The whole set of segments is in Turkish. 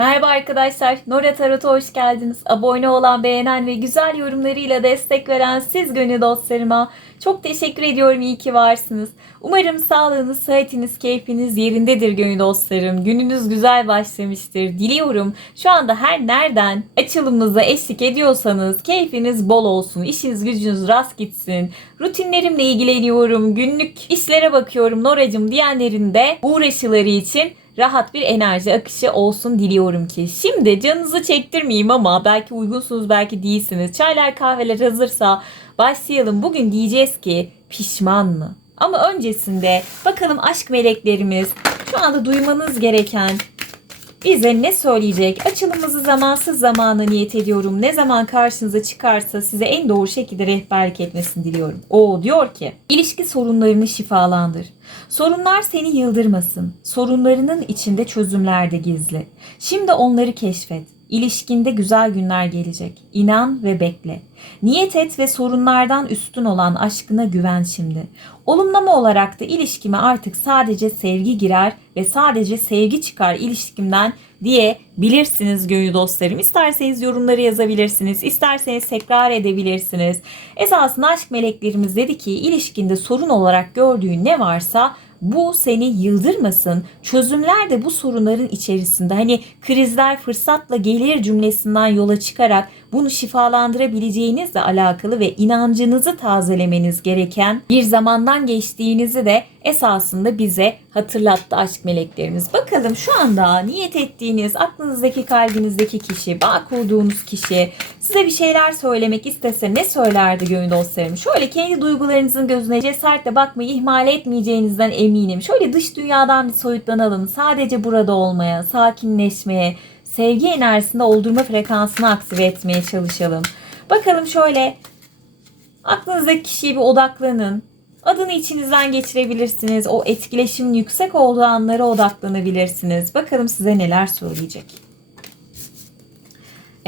Merhaba arkadaşlar, Nora Tarot'a hoş geldiniz. Abone olan, beğenen ve güzel yorumlarıyla destek veren siz gönül dostlarıma çok teşekkür ediyorum. İyi ki varsınız. Umarım sağlığınız, sıhhatiniz, keyfiniz yerindedir gönül dostlarım. Gününüz güzel başlamıştır. Diliyorum şu anda her nereden açılımımıza eşlik ediyorsanız keyfiniz bol olsun. işiniz gücünüz rast gitsin. Rutinlerimle ilgileniyorum. Günlük işlere bakıyorum Noracım diyenlerin de uğraşıları için rahat bir enerji akışı olsun diliyorum ki. Şimdi canınızı çektirmeyeyim ama belki uygunsunuz belki değilsiniz. Çaylar kahveler hazırsa başlayalım. Bugün diyeceğiz ki pişman mı? Ama öncesinde bakalım aşk meleklerimiz şu anda duymanız gereken bize ne söyleyecek? Açılımımızı zamansız zamana niyet ediyorum. Ne zaman karşınıza çıkarsa size en doğru şekilde rehberlik etmesini diliyorum. O diyor ki ilişki sorunlarını şifalandır. Sorunlar seni yıldırmasın. Sorunlarının içinde çözümler de gizli. Şimdi onları keşfet. İlişkinde güzel günler gelecek. İnan ve bekle. Niyet et ve sorunlardan üstün olan aşkına güven şimdi. Olumlama olarak da ilişkime artık sadece sevgi girer ve sadece sevgi çıkar ilişkimden diye bilirsiniz gönül dostlarım. İsterseniz yorumları yazabilirsiniz. isterseniz tekrar edebilirsiniz. Esasında aşk meleklerimiz dedi ki ilişkinde sorun olarak gördüğün ne varsa bu seni yıldırmasın. Çözümler de bu sorunların içerisinde. Hani krizler fırsatla gelir cümlesinden yola çıkarak bunu şifalandırabileceğinizle alakalı ve inancınızı tazelemeniz gereken bir zamandan geçtiğinizi de esasında bize hatırlattı aşk meleklerimiz. Bakalım şu anda niyet ettiğiniz, aklınızdaki, kalbinizdeki kişi, bağ kurduğunuz kişi size bir şeyler söylemek istese ne söylerdi gönül dostlarım? Şöyle kendi duygularınızın gözüne cesaretle bakmayı ihmal etmeyeceğinizden eminim. Şöyle dış dünyadan bir soyutlanalım. Sadece burada olmaya, sakinleşmeye, sevgi enerjisinde oldurma frekansını aktive etmeye çalışalım. Bakalım şöyle aklınızdaki kişiye bir odaklanın. Adını içinizden geçirebilirsiniz. O etkileşimin yüksek olduğu anlara odaklanabilirsiniz. Bakalım size neler söyleyecek.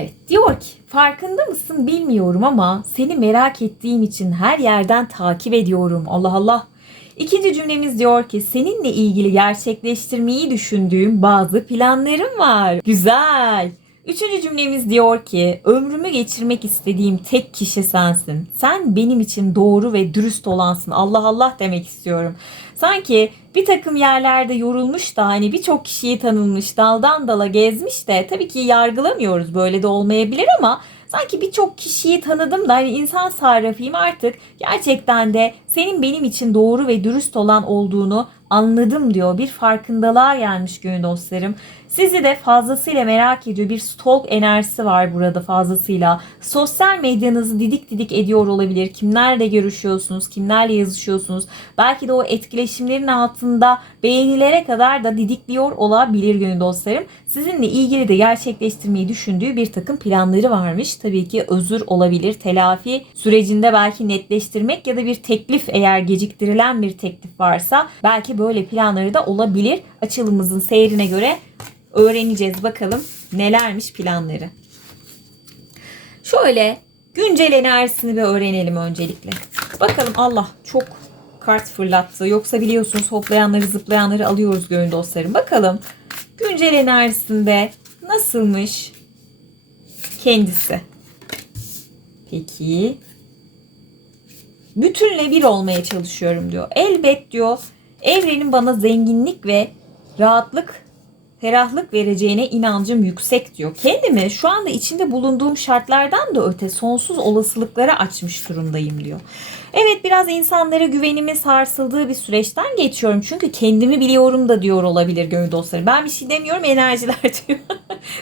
Evet diyor ki farkında mısın bilmiyorum ama seni merak ettiğim için her yerden takip ediyorum. Allah Allah. İkinci cümlemiz diyor ki seninle ilgili gerçekleştirmeyi düşündüğüm bazı planlarım var. Güzel. Üçüncü cümlemiz diyor ki ömrümü geçirmek istediğim tek kişi sensin. Sen benim için doğru ve dürüst olansın. Allah Allah demek istiyorum. Sanki bir takım yerlerde yorulmuş da hani birçok kişiyi tanınmış daldan dala gezmiş de tabii ki yargılamıyoruz böyle de olmayabilir ama sanki birçok kişiyi tanıdım da hani insan sarrafıyım artık gerçekten de senin benim için doğru ve dürüst olan olduğunu anladım diyor. Bir farkındalığa gelmiş gönül dostlarım. Sizi de fazlasıyla merak ediyor. Bir stalk enerjisi var burada fazlasıyla. Sosyal medyanızı didik didik ediyor olabilir. Kimlerle görüşüyorsunuz, kimlerle yazışıyorsunuz. Belki de o etkileşimlerin altında beğenilere kadar da didikliyor olabilir gönül dostlarım. Sizinle ilgili de gerçekleştirmeyi düşündüğü bir takım planları varmış. Tabii ki özür olabilir. Telafi sürecinde belki netleştirmek ya da bir teklif eğer geciktirilen bir teklif varsa belki böyle planları da olabilir. Açılımımızın seyrine göre öğreneceğiz bakalım nelermiş planları. Şöyle güncel enerjisini bir öğrenelim öncelikle. Bakalım Allah çok kart fırlattı. Yoksa biliyorsunuz hoplayanları zıplayanları alıyoruz gönül dostlarım. Bakalım güncel enerjisinde nasılmış kendisi. Peki. Bütünle bir olmaya çalışıyorum diyor. Elbet diyor evrenin bana zenginlik ve rahatlık ferahlık vereceğine inancım yüksek diyor. Kendimi şu anda içinde bulunduğum şartlardan da öte sonsuz olasılıklara açmış durumdayım diyor. Evet biraz insanlara güvenimi sarsıldığı bir süreçten geçiyorum. Çünkü kendimi biliyorum da diyor olabilir gönül dostları. Ben bir şey demiyorum enerjiler diyor.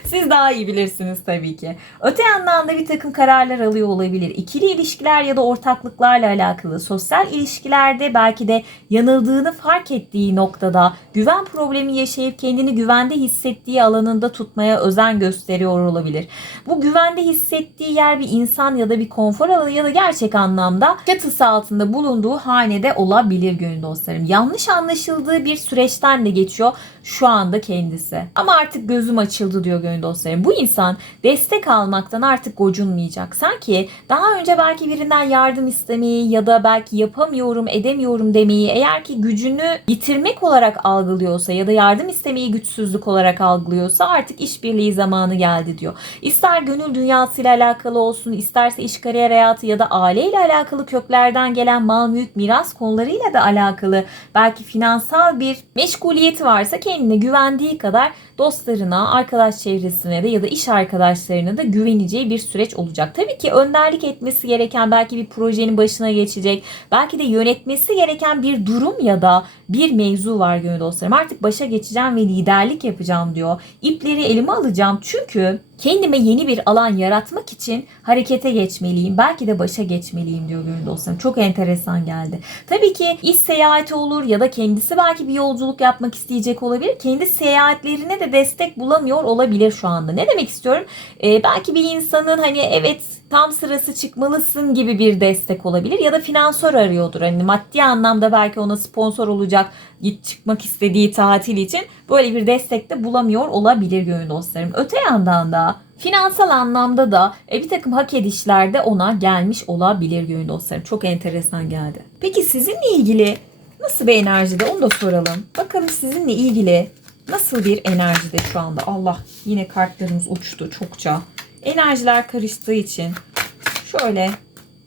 Siz daha iyi bilirsiniz tabii ki. Öte yandan da bir takım kararlar alıyor olabilir. İkili ilişkiler ya da ortaklıklarla alakalı sosyal ilişkilerde belki de yanıldığını fark ettiği noktada güven problemi yaşayıp kendini güvende hissettiği alanında tutmaya özen gösteriyor olabilir. Bu güvende hissettiği yer bir insan ya da bir konfor alanı ya da gerçek anlamda çatısı altında bulunduğu hanede olabilir gönül dostlarım. Yanlış anlaşıldığı bir süreçten de geçiyor. şu anda kendisi. Ama artık gözüm açıldı diyor gönül dostlarım. Bu insan destek almaktan artık gocunmayacak. Sanki daha önce belki birinden yardım istemeyi ya da belki yapamıyorum, edemiyorum demeyi eğer ki gücünü yitirmek olarak algılıyorsa ya da yardım istemeyi güçsüzlük olarak algılıyorsa artık işbirliği zamanı geldi diyor. İster gönül dünyasıyla alakalı olsun, isterse iş kariyer hayatı ya da aileyle alakalı köklerden gelen mal mülk miras konularıyla da alakalı belki finansal bir meşguliyeti varsa kendine güvendiği kadar dostlarına, arkadaş çevresine de ya da iş arkadaşlarına da güveneceği bir süreç olacak. Tabii ki önderlik etmesi gereken belki bir projenin başına geçecek, belki de yönetmesi gereken bir durum ya da bir mevzu var gönül dostlarım. Artık başa geçeceğim ve liderlik yapacağım diyor. İpleri elime alacağım çünkü kendime yeni bir alan yaratmak için harekete geçmeliyim. Belki de başa geçmeliyim diyor gönül dostlarım. Çok enteresan geldi. Tabii ki iş seyahati olur ya da kendisi belki bir yolculuk yapmak isteyecek olabilir. Kendi seyahatlerine de destek bulamıyor olabilir şu anda. Ne demek istiyorum? Ee, belki bir insanın hani evet tam sırası çıkmalısın gibi bir destek olabilir ya da finansör arıyordur. Hani maddi anlamda belki ona sponsor olacak git çıkmak istediği tatil için böyle bir destek de bulamıyor olabilir gönül dostlarım. Öte yandan da finansal anlamda da e, bir takım hak edişler de ona gelmiş olabilir gönül dostlarım. Çok enteresan geldi. Peki sizinle ilgili nasıl bir enerjide onu da soralım. Bakalım sizinle ilgili nasıl bir enerjide şu anda. Allah yine kartlarımız uçtu çokça. Enerjiler karıştığı için şöyle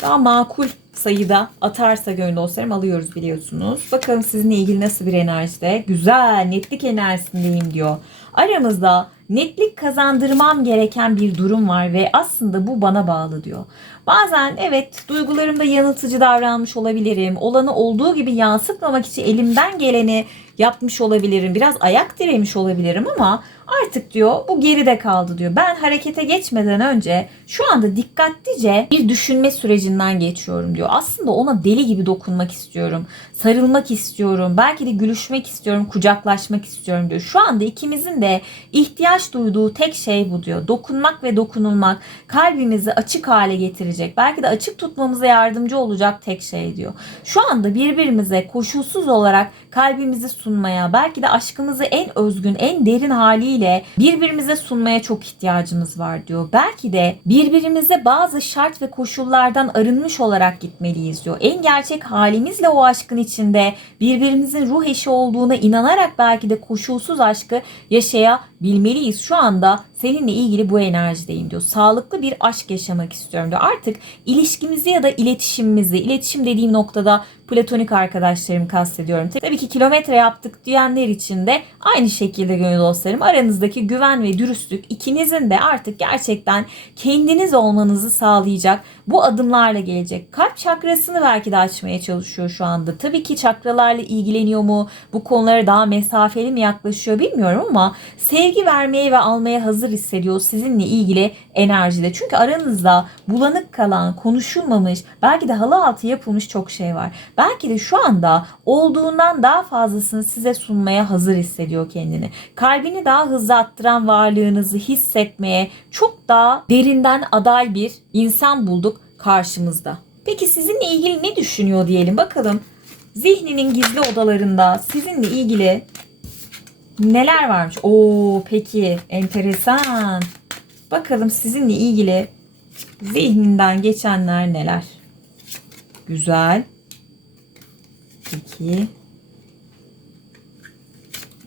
daha makul sayıda atarsa gönül dostlarım alıyoruz biliyorsunuz. Bakalım sizinle ilgili nasıl bir enerjide. Güzel netlik enerjisindeyim diyor. Aramızda netlik kazandırmam gereken bir durum var ve aslında bu bana bağlı diyor. Bazen evet duygularımda yanıltıcı davranmış olabilirim. Olanı olduğu gibi yansıtmamak için elimden geleni yapmış olabilirim. Biraz ayak diremiş olabilirim ama artık diyor bu geride kaldı diyor. Ben harekete geçmeden önce şu anda dikkatlice bir düşünme sürecinden geçiyorum diyor. Aslında ona deli gibi dokunmak istiyorum. Sarılmak istiyorum. Belki de gülüşmek istiyorum. Kucaklaşmak istiyorum diyor. Şu anda ikimizin de ihtiyaç duyduğu tek şey bu diyor. Dokunmak ve dokunulmak kalbimizi açık hale getirecek. Belki de açık tutmamıza yardımcı olacak tek şey diyor. Şu anda birbirimize koşulsuz olarak kalbimizi sunmaya, belki de aşkımızı en özgün, en derin haliyle birbirimize sunmaya çok ihtiyacımız var diyor. Belki de birbirimize bazı şart ve koşullardan arınmış olarak gitmeliyiz diyor. En gerçek halimizle o aşkın içinde birbirimizin ruh eşi olduğuna inanarak belki de koşulsuz aşkı yaşayabilmeliyiz. Şu anda seninle ilgili bu enerjideyim diyor. Sağlıklı bir aşk yaşamak istiyorum diyor. Artık ilişkimizi ya da iletişimimizi, iletişim dediğim noktada platonik arkadaşlarımı kastediyorum. Tabii ki kilometre yaptık diyenler için de aynı şekilde gönül dostlarım aranızdaki güven ve dürüstlük ikinizin de artık gerçekten kendiniz olmanızı sağlayacak bu adımlarla gelecek. Kalp çakrasını belki de açmaya çalışıyor şu anda. Tabii ki çakralarla ilgileniyor mu? Bu konulara daha mesafeli mi yaklaşıyor bilmiyorum ama sevgi vermeye ve almaya hazır hissediyor sizinle ilgili enerjide. Çünkü aranızda bulanık kalan, konuşulmamış, belki de halı altı yapılmış çok şey var. Belki de şu anda olduğundan daha fazlasını size sunmaya hazır hissediyor kendini. Kalbini daha hızlı attıran varlığınızı hissetmeye çok daha derinden aday bir insan bulduk karşımızda. Peki sizinle ilgili ne düşünüyor diyelim bakalım. Zihninin gizli odalarında sizinle ilgili neler varmış? Oo peki enteresan. Bakalım sizinle ilgili zihninden geçenler neler? Güzel. Peki.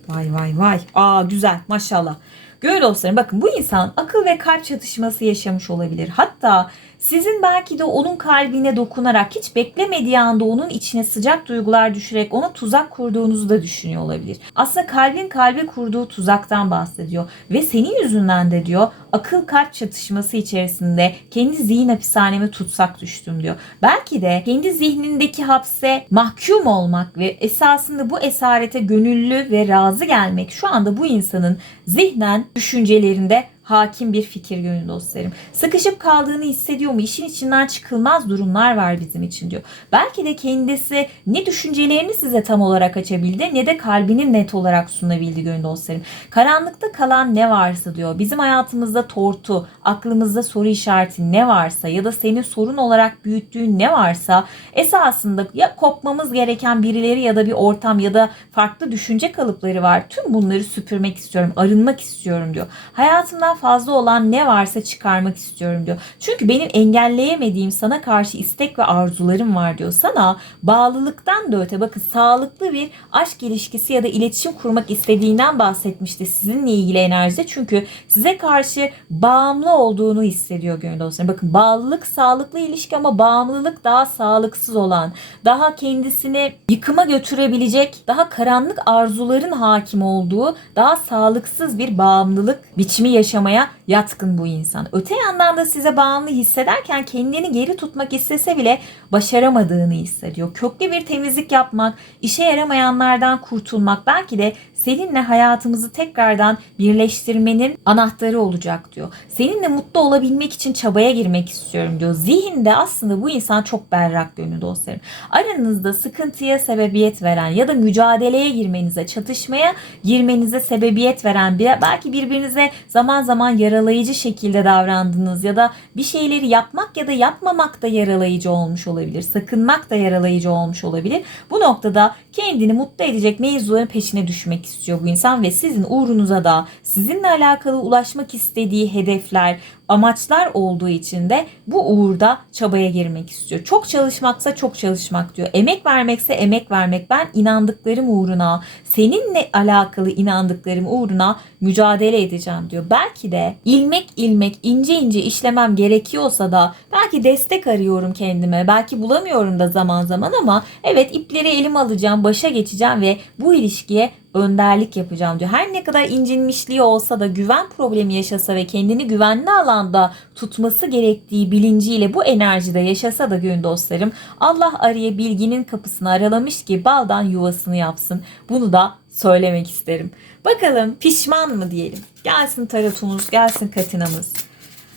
Vay vay vay. Aa güzel maşallah. Gönül dostlarım bakın bu insan akıl ve kalp çatışması yaşamış olabilir. Hatta sizin belki de onun kalbine dokunarak hiç beklemediği anda onun içine sıcak duygular düşürerek ona tuzak kurduğunuzu da düşünüyor olabilir. Aslında kalbin kalbe kurduğu tuzaktan bahsediyor. Ve senin yüzünden de diyor akıl kalp çatışması içerisinde kendi zihin hapishaneme tutsak düştüm diyor. Belki de kendi zihnindeki hapse mahkum olmak ve esasında bu esarete gönüllü ve razı gelmek şu anda bu insanın zihnen düşüncelerinde hakim bir fikir gönül dostlarım. Sıkışıp kaldığını hissediyor mu? İşin içinden çıkılmaz durumlar var bizim için diyor. Belki de kendisi ne düşüncelerini size tam olarak açabildi ne de kalbini net olarak sunabildi gönül dostlarım. Karanlıkta kalan ne varsa diyor. Bizim hayatımızda tortu, aklımızda soru işareti ne varsa ya da senin sorun olarak büyüttüğün ne varsa esasında ya kopmamız gereken birileri ya da bir ortam ya da farklı düşünce kalıpları var. Tüm bunları süpürmek istiyorum, arınmak istiyorum diyor. Hayatımdan fazla olan ne varsa çıkarmak istiyorum diyor. Çünkü benim engelleyemediğim sana karşı istek ve arzularım var diyor. Sana bağlılıktan da öte bakın sağlıklı bir aşk ilişkisi ya da iletişim kurmak istediğinden bahsetmişti sizinle ilgili enerjide. Çünkü size karşı bağımlı olduğunu hissediyor gönül dostlarım. Bakın bağlılık sağlıklı ilişki ama bağımlılık daha sağlıksız olan, daha kendisini yıkıma götürebilecek, daha karanlık arzuların hakim olduğu, daha sağlıksız bir bağımlılık biçimi yaşamaya yatkın bu insan. Öte yandan da size bağımlı hissederken kendini geri tutmak istese bile başaramadığını hissediyor. Köklü bir temizlik yapmak, işe yaramayanlardan kurtulmak belki de seninle hayatımızı tekrardan birleştirmenin anahtarı olacak diyor. Seninle mutlu olabilmek için çabaya girmek istiyorum diyor. Zihinde aslında bu insan çok berrak gönül dostlarım. Aranızda sıkıntıya sebebiyet veren ya da mücadeleye girmenize, çatışmaya girmenize sebebiyet veren belki birbirinize zaman zaman yaralayıcı şekilde davrandınız ya da bir şeyleri yapmak ya da yapmamak da yaralayıcı olmuş olabilir. Sakınmak da yaralayıcı olmuş olabilir. Bu noktada kendini mutlu edecek mevzuların peşine düşmek istiyor bu insan ve sizin uğrunuza da sizinle alakalı ulaşmak istediği hedefler, amaçlar olduğu için de bu uğurda çabaya girmek istiyor. Çok çalışmaksa çok çalışmak diyor. Emek vermekse emek vermek. Ben inandıklarım uğruna, seninle alakalı inandıklarım uğruna mücadele edeceğim diyor. Belki de ilmek ilmek ince ince işlemem gerekiyorsa da belki destek arıyorum kendime. Belki bulamıyorum da zaman zaman ama evet ipleri elim alacağım, başa geçeceğim ve bu ilişkiye önderlik yapacağım diyor. Her ne kadar incinmişliği olsa da güven problemi yaşasa ve kendini güvenli alanda tutması gerektiği bilinciyle bu enerjide yaşasa da gönül dostlarım Allah araya bilginin kapısını aralamış ki baldan yuvasını yapsın. Bunu da söylemek isterim. Bakalım pişman mı diyelim. Gelsin tarotumuz, gelsin katinamız.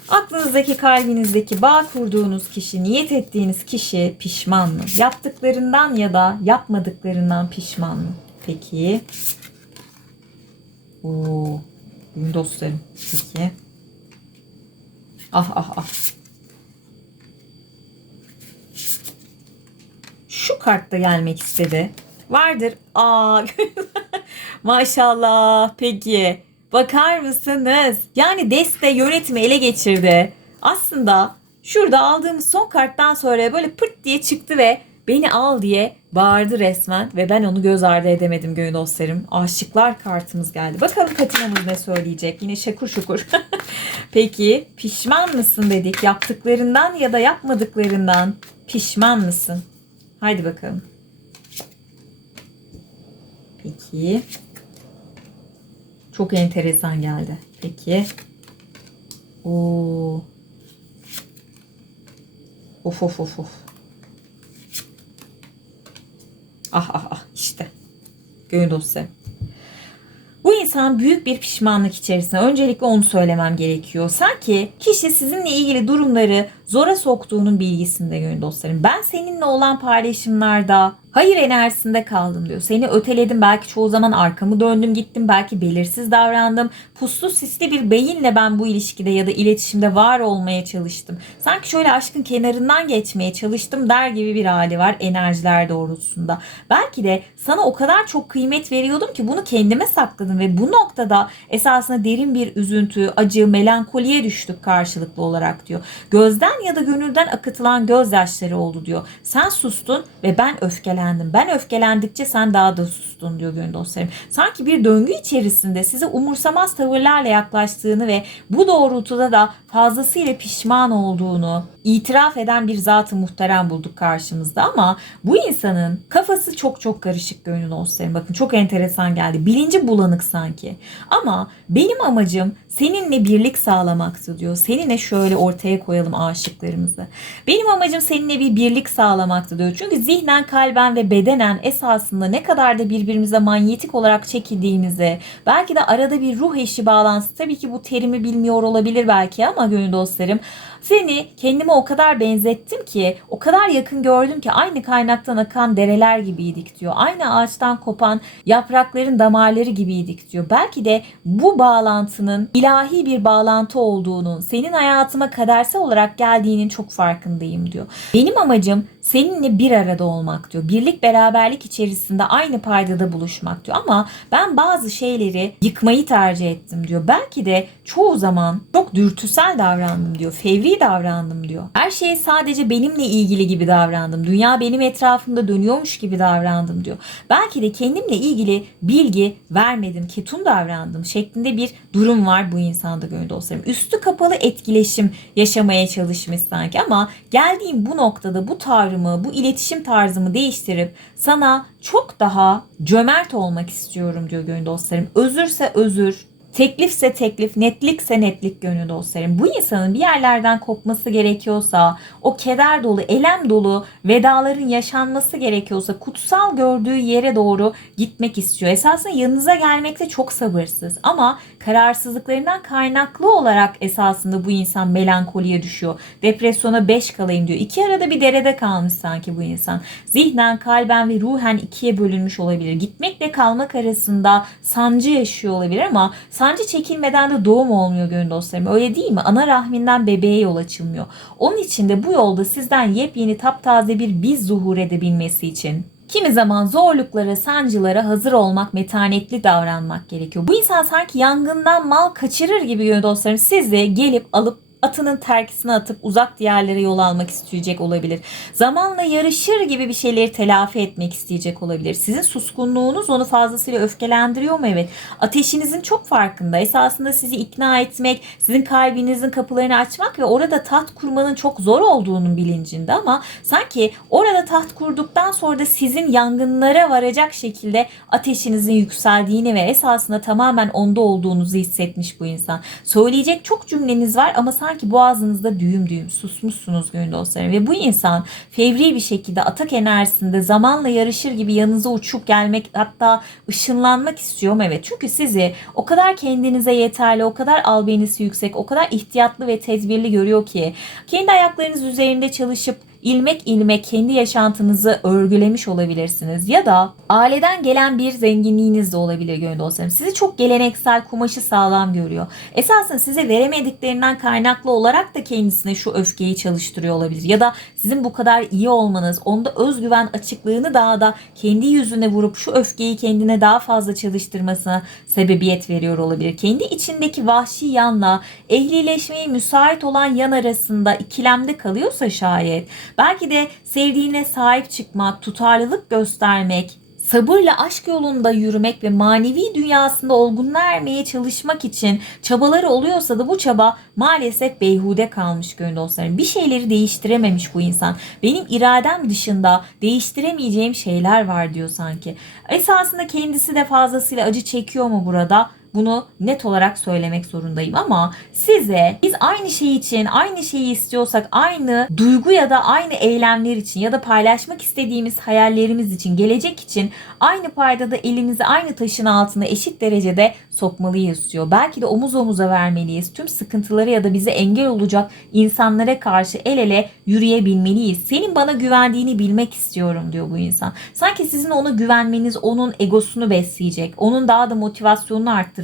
Aklınızdaki, kalbinizdeki bağ kurduğunuz kişi, niyet ettiğiniz kişi pişman mı? Yaptıklarından ya da yapmadıklarından pişman mı? Peki. Oo, benim dostlarım. Peki. Ah ah ah. Şu kartta gelmek istedi. Vardır. Aa. Maşallah. Peki. Bakar mısınız? Yani deste yönetimi ele geçirdi. Aslında şurada aldığımız son karttan sonra böyle pırt diye çıktı ve beni al diye bağırdı resmen ve ben onu göz ardı edemedim gönül dostlarım. Aşıklar kartımız geldi. Bakalım Katina'mız ne söyleyecek? Yine şakur şukur. Peki pişman mısın dedik. Yaptıklarından ya da yapmadıklarından pişman mısın? Haydi bakalım. Peki. Çok enteresan geldi. Peki. Oo. Of of of of. Ah ah ah işte. Gönül dostu. Bu insan büyük bir pişmanlık içerisinde. Öncelikle onu söylemem gerekiyor. Sanki kişi sizinle ilgili durumları zora soktuğunun bilgisinde gönül dostlarım. Ben seninle olan paylaşımlarda hayır enerjisinde kaldım diyor. Seni öteledim belki çoğu zaman arkamı döndüm gittim belki belirsiz davrandım. Puslu sisli bir beyinle ben bu ilişkide ya da iletişimde var olmaya çalıştım. Sanki şöyle aşkın kenarından geçmeye çalıştım der gibi bir hali var enerjiler doğrultusunda. Belki de sana o kadar çok kıymet veriyordum ki bunu kendime sakladım ve bu noktada esasında derin bir üzüntü, acı, melankoliye düştük karşılıklı olarak diyor. Gözden ya da gönülden akıtılan gözyaşları oldu diyor. Sen sustun ve ben öfkelendim. Ben öfkelendikçe sen daha da sustun diyor gönül dostlarım. Sanki bir döngü içerisinde size umursamaz tavırlarla yaklaştığını ve bu doğrultuda da fazlasıyla pişman olduğunu itiraf eden bir zatı muhterem bulduk karşımızda ama bu insanın kafası çok çok karışık gönül dostlarım. Bakın çok enteresan geldi. Bilinci bulanık sanki. Ama benim amacım seninle birlik sağlamaktı diyor. Seninle şöyle ortaya koyalım aşıklarımızı. Benim amacım seninle bir birlik sağlamaktı diyor. Çünkü zihnen, kalben ve bedenen esasında ne kadar da birbirimize manyetik olarak çekildiğimizi, belki de arada bir ruh eşi bağlantısı, tabii ki bu terimi bilmiyor olabilir belki ama gönül dostlarım, seni kendime o kadar benzettim ki, o kadar yakın gördüm ki aynı kaynaktan akan dereler gibiydik diyor. Aynı ağaçtan kopan yaprakların damarları gibiydik diyor. Belki de bu bağlantının ilahi bir bağlantı olduğunu, senin hayatıma kadersel olarak geldiğinin çok farkındayım diyor. Benim amacım seninle bir arada olmak diyor. Birlik beraberlik içerisinde aynı paydada buluşmak diyor. Ama ben bazı şeyleri yıkmayı tercih ettim diyor. Belki de çoğu zaman çok dürtüsel davrandım diyor. Fevri davrandım diyor. Her şey sadece benimle ilgili gibi davrandım. Dünya benim etrafımda dönüyormuş gibi davrandım diyor. Belki de kendimle ilgili bilgi vermedim, ketum davrandım şeklinde bir durum var bu insanda gönül dostlarım. Üstü kapalı etkileşim yaşamaya çalışmış sanki ama geldiğim bu noktada bu tavrımı, bu iletişim tarzımı değiştirip sana çok daha cömert olmak istiyorum diyor gönül dostlarım. Özürse özür, Teklifse teklif, netlikse netlik gönül dostlarım. Bu insanın bir yerlerden kopması gerekiyorsa, o keder dolu, elem dolu vedaların yaşanması gerekiyorsa kutsal gördüğü yere doğru gitmek istiyor. Esasında yanınıza gelmekte çok sabırsız ama kararsızlıklarından kaynaklı olarak esasında bu insan melankoliye düşüyor. Depresyona 5 kalayım diyor. İki arada bir derede kalmış sanki bu insan. Zihnen, kalben ve ruhen ikiye bölünmüş olabilir. Gitmekle kalmak arasında sancı yaşıyor olabilir ama sancı çekilmeden de doğum olmuyor gönül dostlarım. Öyle değil mi? Ana rahminden bebeğe yol açılmıyor. Onun için de bu yolda sizden yepyeni taptaze bir biz zuhur edebilmesi için Kimi zaman zorluklara, sancılara hazır olmak, metanetli davranmak gerekiyor. Bu insan sanki yangından mal kaçırır gibi gönül dostlarım. Siz gelip alıp atının terkisine atıp uzak diyarlara yol almak isteyecek olabilir. Zamanla yarışır gibi bir şeyleri telafi etmek isteyecek olabilir. Sizin suskunluğunuz onu fazlasıyla öfkelendiriyor mu? Evet. Ateşinizin çok farkında. Esasında sizi ikna etmek, sizin kalbinizin kapılarını açmak ve orada taht kurmanın çok zor olduğunun bilincinde ama sanki orada taht kurduktan sonra da sizin yangınlara varacak şekilde ateşinizin yükseldiğini ve esasında tamamen onda olduğunuzu hissetmiş bu insan. Söyleyecek çok cümleniz var ama sanki sanki boğazınızda düğüm düğüm susmuşsunuz gönül dostlarım. Ve bu insan fevri bir şekilde atak enerjisinde zamanla yarışır gibi yanınıza uçup gelmek hatta ışınlanmak istiyorum evet. Çünkü sizi o kadar kendinize yeterli, o kadar albenisi yüksek, o kadar ihtiyatlı ve tedbirli görüyor ki kendi ayaklarınız üzerinde çalışıp ilmek ilmek kendi yaşantınızı örgülemiş olabilirsiniz. Ya da aileden gelen bir zenginliğiniz de olabilir gönül dostlarım. Sizi çok geleneksel kumaşı sağlam görüyor. Esasında size veremediklerinden kaynaklı olarak da kendisine şu öfkeyi çalıştırıyor olabilir. Ya da sizin bu kadar iyi olmanız, onda özgüven açıklığını daha da kendi yüzüne vurup şu öfkeyi kendine daha fazla çalıştırmasına sebebiyet veriyor olabilir. Kendi içindeki vahşi yanla ehlileşmeye müsait olan yan arasında ikilemde kalıyorsa şayet Belki de sevdiğine sahip çıkmak, tutarlılık göstermek, sabırla aşk yolunda yürümek ve manevi dünyasında olgunluğa ermeye çalışmak için çabaları oluyorsa da bu çaba maalesef beyhude kalmış gönül dostlarım. Bir şeyleri değiştirememiş bu insan. Benim iradem dışında değiştiremeyeceğim şeyler var diyor sanki. Esasında kendisi de fazlasıyla acı çekiyor mu burada? Bunu net olarak söylemek zorundayım ama size biz aynı şey için aynı şeyi istiyorsak aynı duygu ya da aynı eylemler için ya da paylaşmak istediğimiz hayallerimiz için gelecek için aynı paydada elimizi aynı taşın altına eşit derecede sokmalıyız diyor. Belki de omuz omuza vermeliyiz. Tüm sıkıntıları ya da bize engel olacak insanlara karşı el ele yürüyebilmeliyiz. Senin bana güvendiğini bilmek istiyorum diyor bu insan. Sanki sizin ona güvenmeniz onun egosunu besleyecek. Onun daha da motivasyonunu arttıracak.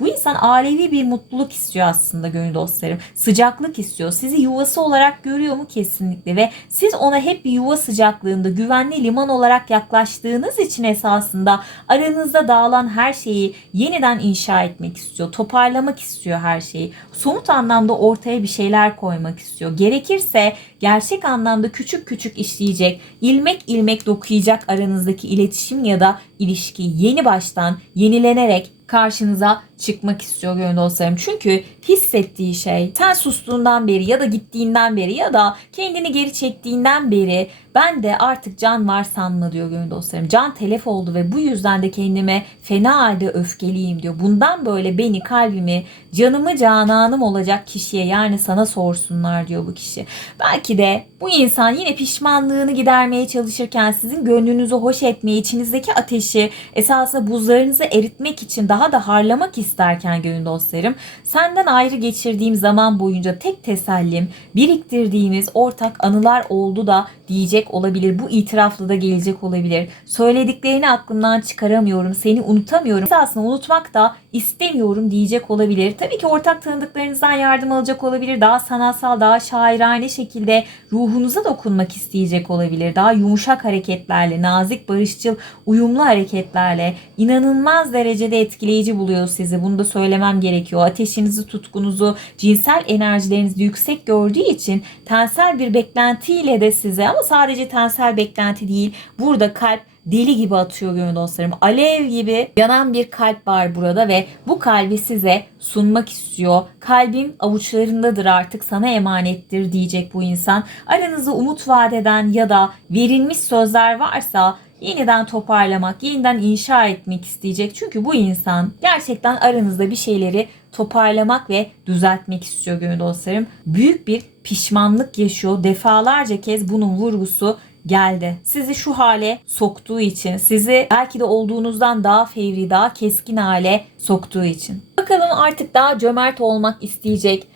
Bu insan alevi bir mutluluk istiyor aslında gönül dostlarım. Sıcaklık istiyor. Sizi yuvası olarak görüyor mu? Kesinlikle ve siz ona hep bir yuva sıcaklığında güvenli liman olarak yaklaştığınız için esasında aranızda dağılan her şeyi yeniden inşa etmek istiyor. Toparlamak istiyor her şeyi. Somut anlamda ortaya bir şeyler koymak istiyor. Gerekirse gerçek anlamda küçük küçük işleyecek, ilmek ilmek dokuyacak aranızdaki iletişim ya da ilişki yeni baştan yenilenerek karşınıza çıkmak istiyor gönül dostlarım. Çünkü hissettiği şey sen sustuğundan beri ya da gittiğinden beri ya da kendini geri çektiğinden beri ben de artık can var sanma diyor gönül dostlarım. Can telef oldu ve bu yüzden de kendime fena halde öfkeliyim diyor. Bundan böyle beni kalbimi canımı cananım olacak kişiye yani sana sorsunlar diyor bu kişi. Belki de bu insan yine pişmanlığını gidermeye çalışırken sizin gönlünüzü hoş etmeye içinizdeki ateşi esasında buzlarınızı eritmek için daha da harlamak isterken gönül dostlarım senden ayrı geçirdiğim zaman boyunca tek tesellim biriktirdiğimiz ortak anılar oldu da diyecek olabilir. Bu itiraflı da gelecek olabilir. Söylediklerini aklımdan çıkaramıyorum. Seni unutamıyorum. Esasında unutmak da istemiyorum diyecek olabilir. Tabii ki ortak tanıdıklarınızdan yardım alacak olabilir. Daha sanatsal, daha şairane şekilde ruhunuza dokunmak isteyecek olabilir. Daha yumuşak hareketlerle, nazik, barışçıl, uyumlu hareketlerle inanılmaz derecede etkileyici buluyor sizi. Bunu da söylemem gerekiyor. Ateşinizi, tutkunuzu, cinsel enerjilerinizi yüksek gördüğü için tensel bir beklentiyle de size ama sadece tensel beklenti değil. Burada kalp deli gibi atıyor gönül dostlarım. Alev gibi yanan bir kalp var burada ve bu kalbi size sunmak istiyor. Kalbim avuçlarındadır artık sana emanettir diyecek bu insan. Aranızda umut vadeden ya da verilmiş sözler varsa yeniden toparlamak, yeniden inşa etmek isteyecek. Çünkü bu insan gerçekten aranızda bir şeyleri toparlamak ve düzeltmek istiyor gönül dostlarım. Büyük bir pişmanlık yaşıyor. Defalarca kez bunun vurgusu geldi. Sizi şu hale soktuğu için, sizi belki de olduğunuzdan daha fevri, daha keskin hale soktuğu için. Bakalım artık daha cömert olmak isteyecek.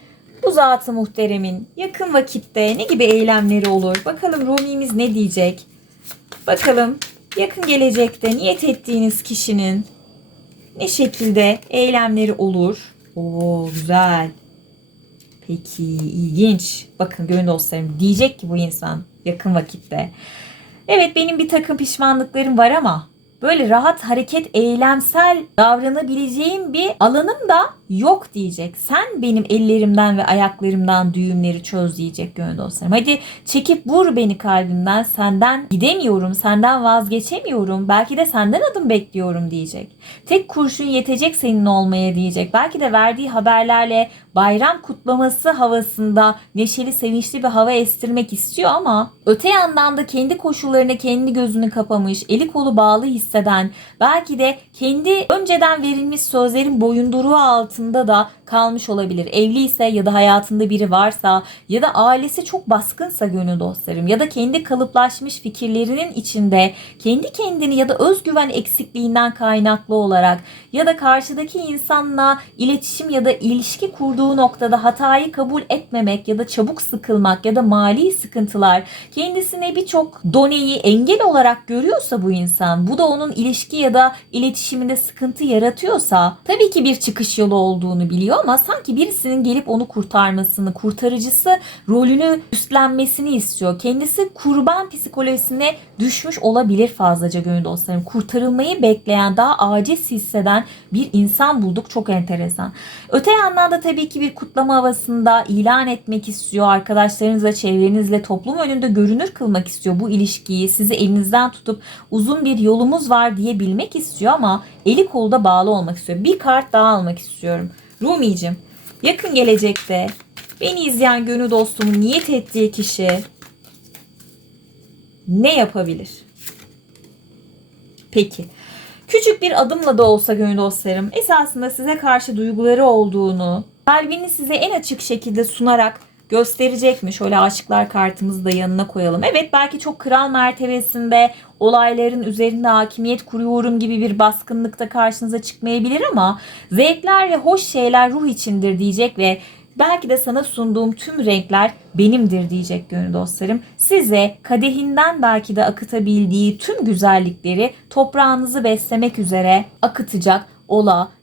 Bu zatı muhteremin yakın vakitte ne gibi eylemleri olur? Bakalım Rumi'miz ne diyecek? Bakalım yakın gelecekte niyet ettiğiniz kişinin ne şekilde eylemleri olur? Oo güzel. Peki ilginç. Bakın gönül dostlarım diyecek ki bu insan yakın vakitte. Evet benim bir takım pişmanlıklarım var ama böyle rahat hareket eylemsel davranabileceğim bir alanım da yok diyecek. Sen benim ellerimden ve ayaklarımdan düğümleri çöz diyecek gönül dostlarım. Hadi çekip vur beni kalbimden. Senden gidemiyorum, senden vazgeçemiyorum. Belki de senden adım bekliyorum diyecek. Tek kurşun yetecek senin olmaya diyecek. Belki de verdiği haberlerle bayram kutlaması havasında neşeli sevinçli bir hava estirmek istiyor ama öte yandan da kendi koşullarına kendi gözünü kapamış, eli kolu bağlı hisseden, belki de kendi önceden verilmiş sözlerin boyunduruğu altında da kalmış olabilir. Evliyse ya da hayatında biri varsa ya da ailesi çok baskınsa gönül dostlarım ya da kendi kalıplaşmış fikirlerinin içinde kendi kendini ya da özgüven eksikliğinden kaynaklı olarak ya da karşıdaki insanla iletişim ya da ilişki kurduğu noktada hatayı kabul etmemek ya da çabuk sıkılmak ya da mali sıkıntılar kendisine birçok doneyi engel olarak görüyorsa bu insan bu da onun ilişki ya da iletişiminde sıkıntı yaratıyorsa tabii ki bir çıkış yolu olduğunu biliyor ama sanki birisinin gelip onu kurtarmasını, kurtarıcısı rolünü üstlenmesini istiyor. Kendisi kurban psikolojisine düşmüş olabilir fazlaca gönül dostlarım. Kurtarılmayı bekleyen, daha aciz hisseden bir insan bulduk. Çok enteresan. Öte yandan da tabii ki bir kutlama havasında ilan etmek istiyor. Arkadaşlarınızla, çevrenizle, toplum önünde görünür kılmak istiyor bu ilişkiyi. Sizi elinizden tutup uzun bir yolumuz var diyebilmek istiyor ama eli kolda bağlı olmak istiyor. Bir kart daha almak istiyorum. Rumi'cim yakın gelecekte beni izleyen gönül dostumun niyet ettiği kişi ne yapabilir? Peki. Küçük bir adımla da olsa gönül dostlarım esasında size karşı duyguları olduğunu kalbini size en açık şekilde sunarak gösterecek mi? Şöyle aşıklar kartımızı da yanına koyalım. Evet belki çok kral mertebesinde olayların üzerinde hakimiyet kuruyorum gibi bir baskınlıkta karşınıza çıkmayabilir ama zevkler ve hoş şeyler ruh içindir diyecek ve Belki de sana sunduğum tüm renkler benimdir diyecek gönül dostlarım. Size kadehinden belki de akıtabildiği tüm güzellikleri toprağınızı beslemek üzere akıtacak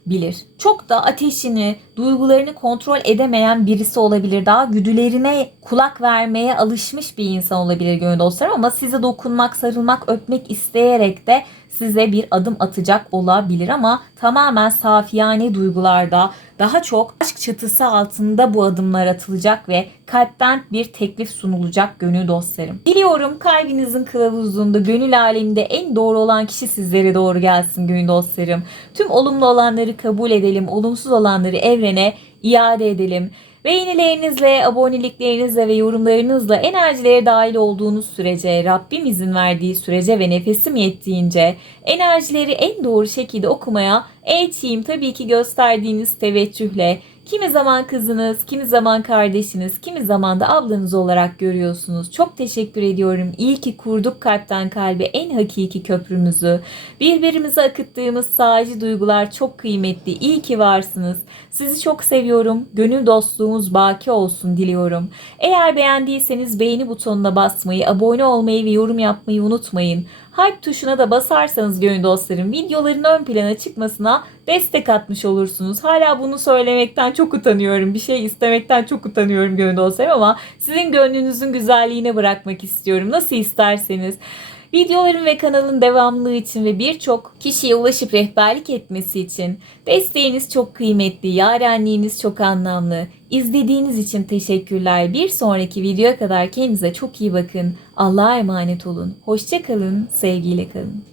olabilir. Çok da ateşini, duygularını kontrol edemeyen birisi olabilir. Daha güdülerine kulak vermeye alışmış bir insan olabilir gönül dostlarım ama size dokunmak, sarılmak, öpmek isteyerek de size bir adım atacak olabilir ama tamamen safiyane duygularda daha çok aşk çatısı altında bu adımlar atılacak ve kalpten bir teklif sunulacak gönül dostlarım. Biliyorum kalbinizin kılavuzunda gönül aleminde en doğru olan kişi sizlere doğru gelsin gönül dostlarım. Tüm olumlu olanları kabul edelim, olumsuz olanları evrene iade edelim. Beğenilerinizle, aboneliklerinizle ve yorumlarınızla enerjilere dahil olduğunuz sürece, Rabbim izin verdiği sürece ve nefesim yettiğince enerjileri en doğru şekilde okumaya elçiyim tabii ki gösterdiğiniz teveccühle. Kimi zaman kızınız, kimi zaman kardeşiniz, kimi zaman da ablanız olarak görüyorsunuz. Çok teşekkür ediyorum. İyi ki kurduk kalpten kalbe en hakiki köprümüzü. Birbirimize akıttığımız sadece duygular çok kıymetli. İyi ki varsınız. Sizi çok seviyorum. Gönül dostluğumuz baki olsun diliyorum. Eğer beğendiyseniz beğeni butonuna basmayı, abone olmayı ve yorum yapmayı unutmayın. Hype tuşuna da basarsanız gönül dostlarım videoların ön plana çıkmasına destek atmış olursunuz. Hala bunu söylemekten çok utanıyorum. Bir şey istemekten çok utanıyorum gönül dostlarım ama sizin gönlünüzün güzelliğine bırakmak istiyorum. Nasıl isterseniz. Videoların ve kanalın devamlılığı için ve birçok kişiye ulaşıp rehberlik etmesi için desteğiniz çok kıymetli, yarenliğiniz çok anlamlı. İzlediğiniz için teşekkürler. Bir sonraki videoya kadar kendinize çok iyi bakın. Allah'a emanet olun. Hoşça kalın, sevgiyle kalın.